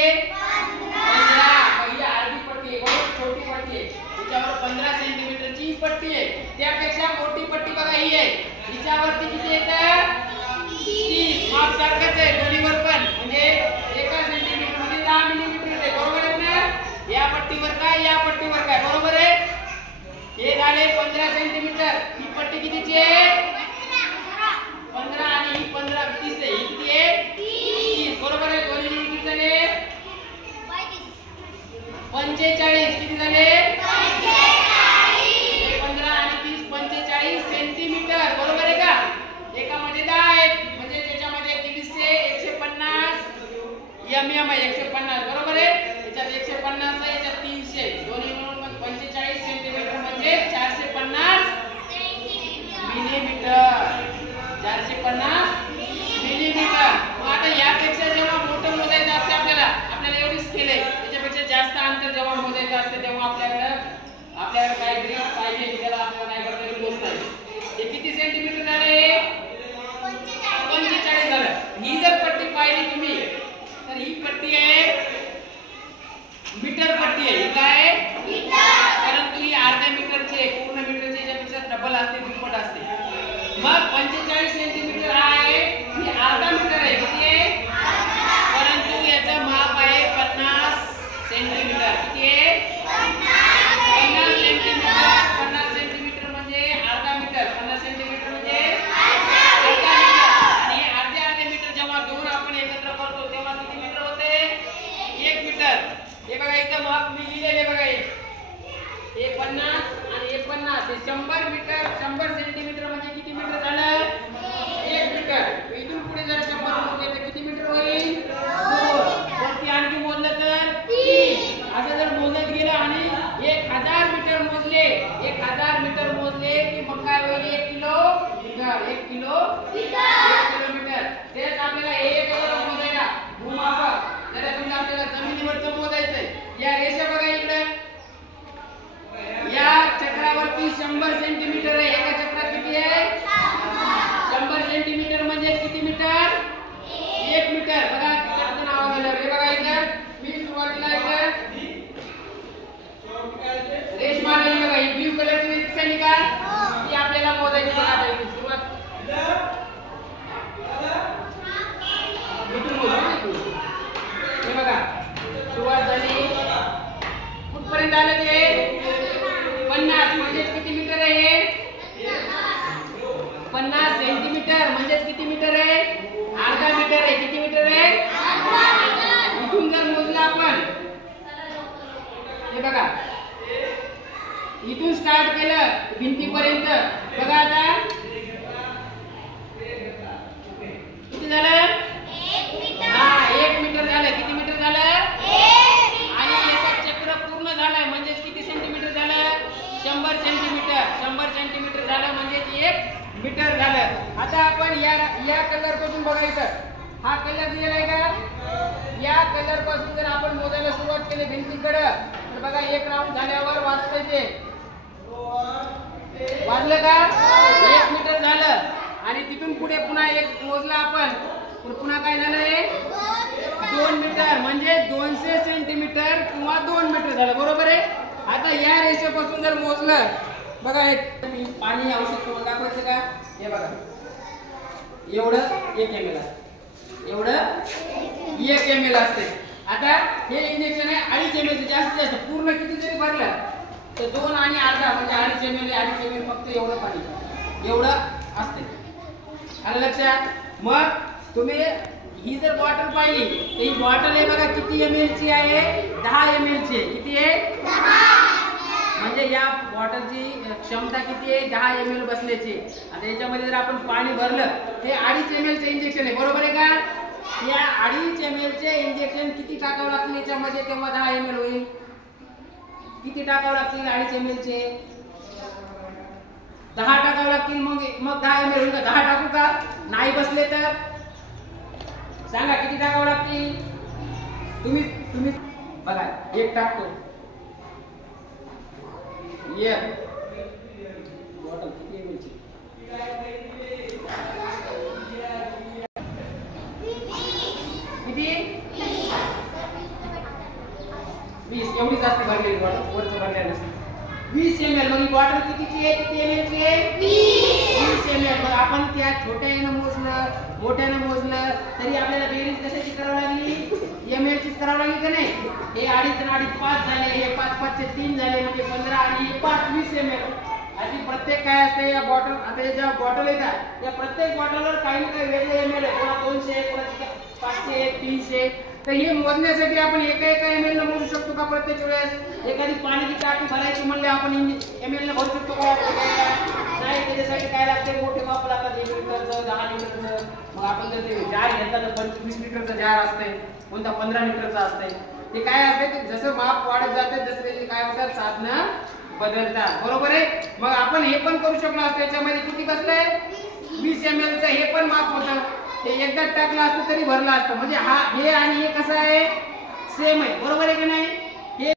आहे 15. ही अर्धी पट्टी आहे बरोबर, छोटी पट्टी आहे. हिच्यावर 15 सेंटीमीटरची पट्टी आहे. त्यापेक्षा मोठी पट्टी बघा ही आहे. हिच्यावरती किती येतं 30. माप सारखंच आहे दोन्हीवर पण, म्हणजे 1 सेंटीमीटर मध्ये 10 मिलीमीटर आहे बरोबर आहे ना. या पट्टीवर काय या पट्टीवर काय बरोबर आहे. हे झाले 15 सेंटीमीटर. ही पट्टी कितीची आहे 15 आणि ही 15 30 आहे. ही किती आहे 30 बरोबर आहे. दोन्ही मिळून किती झाले 45. किती झाले 15 आणि 30 45 सेंटीमीटर बरोबर आहे का. एकामध्ये 10 आहेत म्हणजे त्याच्यामध्ये 30 से 150 mm आहे 150 बरोबर आहे. याच्यात 150 आहे याच्यात 300 दोन्ही मिळून मग 45 सेंटीमीटर म्हणजे 450 मिलीमीटर. 450 मिलीमीटर. मग आता यापेक्षा जेव्हा मोठं मोजायचं असते आपल्याला एवढीच केले. त्याच्यापेक्षा जास्त अंतर जेव्हा मोजायचं असते तेव्हा आपल्याकडे काय ग्रीप पाहिजे त्याला आपल्याला काय करायचं मोजतायचं. हे किती सेंटीमीटर झाले 45 झालं. ही जर पट्टी पाहिली तुम्ही तर ही पट्टी आहे मीटर पट्टी आहे. ही काय परंतु ही अर्ध्या मीटरची आहे. पूर्ण मीटरची याच्यापेक्षा डबल असते दुप्पट असते. मग 45 सेंटीमीटर हा आहे ही अर्धा मीटर आहे. किती आहे परंतु याचं माप आहे 50 सेंटीमीटर. किती आहे 50 सेंटीमीटर. 50 सेंटीमीटर म्हणजे अर्धा मीटर. 50 सेंटीमीटर म्हणजे अर्धा मीटर. आणि अर्धे मीटर जेव्हा दोन आपण एकत्र करतो तेव्हा किती मीटर होते 1 मीटर. हे बघा इथं माप मी लिहिलेले बघा हे 50 आणि हे 50 हे 100 मीटर. 100 सेंटीमीटर म्हणजे किती मीटर झालं 1 मीटर. इथून पुढे जर 100 मोजले तर किती मीटर होईल 2. वरती आणखी मोजलं तर 3. असं जर मोजत गेलं आणि 1000 मीटर मोजले 1000 मीटर मोजले की मग काय होईल 1 किलोमीटर. 1 किलोमीटर. तेच आपल्याला हे मोजायला भूमापक जर समजा आपल्याला जमिनीवरचं मोजायचंय. या रेषा बघा इकडे या चक्रावरती 100 सेंटीमीटर आहे. एका चक्रात किती आहे 100 सेंटीमीटर म्हणजे किती मीटर 1 मीटर. बघा चक्र नाव आलं हे बघा इकडे मी सुरुवातीला इकडे रेष मारलेली बघा ही ब्लू कलरची दिसली का ती आपल्याला मोजायची. बघा आता इथे सुरुवात हे बघा सुरुवात झाली कुठपर्यंत आलं ते 50 म्हणजे किती मीटर आहे 50 सेंटीमीटर म्हणजे किती मीटर आहे अर्धा मीटर आहे. किती मीटर आहे इथून जर मोजलं आपण हे बघा इथून स्टार्ट केलं भिंतीपर्यंत बघा आता किती झालं 1 मीटर झालं. किती मीटर झालं आणि याचं चक्र पूर्ण झालंय म्हणजे किती सेंटीमीटर झालं 100 सेंटीमीटर. 100 सेंटीमीटर झालं म्हणजे 1 मीटर झालं. आता आपण या कलर पासून बघायचं. हा कलर दिलेला आहे का या कलर पासून जर आपण मोजायला सुरुवात केली भिंतीकडे तर बघा 1 राऊंड झाल्यावर वाजतंय ते वाजलं का 1 मीटर झालं. आणि तिथून पुढे पुन्हा 1 मोजला आपण तर पुन्हा काय झालंय 2 मीटर म्हणजे 200 सेंटीमीटर किंवा 2 मीटर झालं बरोबर आहे. आता या रेषेपासून जर मोजलं बघा पाणी औषध तुम्हाला दाखवायचं का हे बघा एवढं 1 ml असते. एवढं 1 ml असते. आता हे इंजेक्शन आहे 2.5 ml जास्तीत जास्त पूर्ण किती जरी भरलं तर 2 आणि अर्धा म्हणजे 2.5 ml 2.5 ml फक्त एवढं पाणी एवढं असते. आलं लक्षात. मग तुम्ही ही जर बॉटल पाहिली तर ही बॉटल आहे बघा किती ml ची आहे 10 ml ची आहे. किती आहे 10 म्हणजे या बॉटलची क्षमता किती आहे 10 ml बसण्याची. आता याच्यामध्ये जर आपण पाणी भरलं हे 2.5 ml चे इंजेक्शन आहे बरोबर आहे का. या 2.5 ml चे इंजेक्शन किती टाकावं लागतील याच्यामध्ये तेव्हा 10 ml होईल. किती टाकावं लागतील 2.5 ml चे 10 टाकावं लागतील. मग 10 ml होईल का 10 टाकू का नाही बसले तर सांगा किती टाकावं लागतील. तुम्ही बघा 1 टाकतो बॉटल किती ml ची किती 20 एवढी जास्त भरलेली बॉटल वरचं भरलेलं नसतं 20 ml मग ही बॉटल कितीची आहे किती ml ची आहे 20 ml मग आपण त्या छोट्याने मोजलं मोठ्याने मोजलं तरी आपल्याला बेरीज कशाची करावी लागली ml ची करावी लागली का नाही हे 2.5 आणि 2.5 5 झाले हे 5 5 चे 3 झाले म्हणजे 15 आणि 5 20 ml अशी प्रत्येक काय असते या बॉटल आता या ज्या बॉटल येतात या प्रत्येक बॉटलवर काही ना काही वेगळे ml आहे कोणा 200 कोणा 500 300 तर हे मोजण्यासाठी आपण एका ml न मोजू शकतो का प्रत्येक वेळेस एखादी पाण्याची टाकी भरायची म्हणले आपण ml न भरू शकतो का नाही त्याच्यासाठी काय लागते मोठे माप लागतात 1 लिटरचं 10 लिटरचं मग आपण जर ते जार घेतला तर 25 लिटरचा जार असते कोणता 15 लिटरचा असते ते काय असते की जसं माप वाढत जाते तसं त्याची काय होतात साधनं बदलतात बरोबर आहे मग आपण हे पण करू शकलो असतो त्याच्यामध्ये किती बसलंय 20 ml चं हे पण माप होतं ते एकदा टाकलं असतं तरी भरलं असतं म्हणजे हा हे आणि हे कसं आहे सेम आहे बरोबर आहे की नाही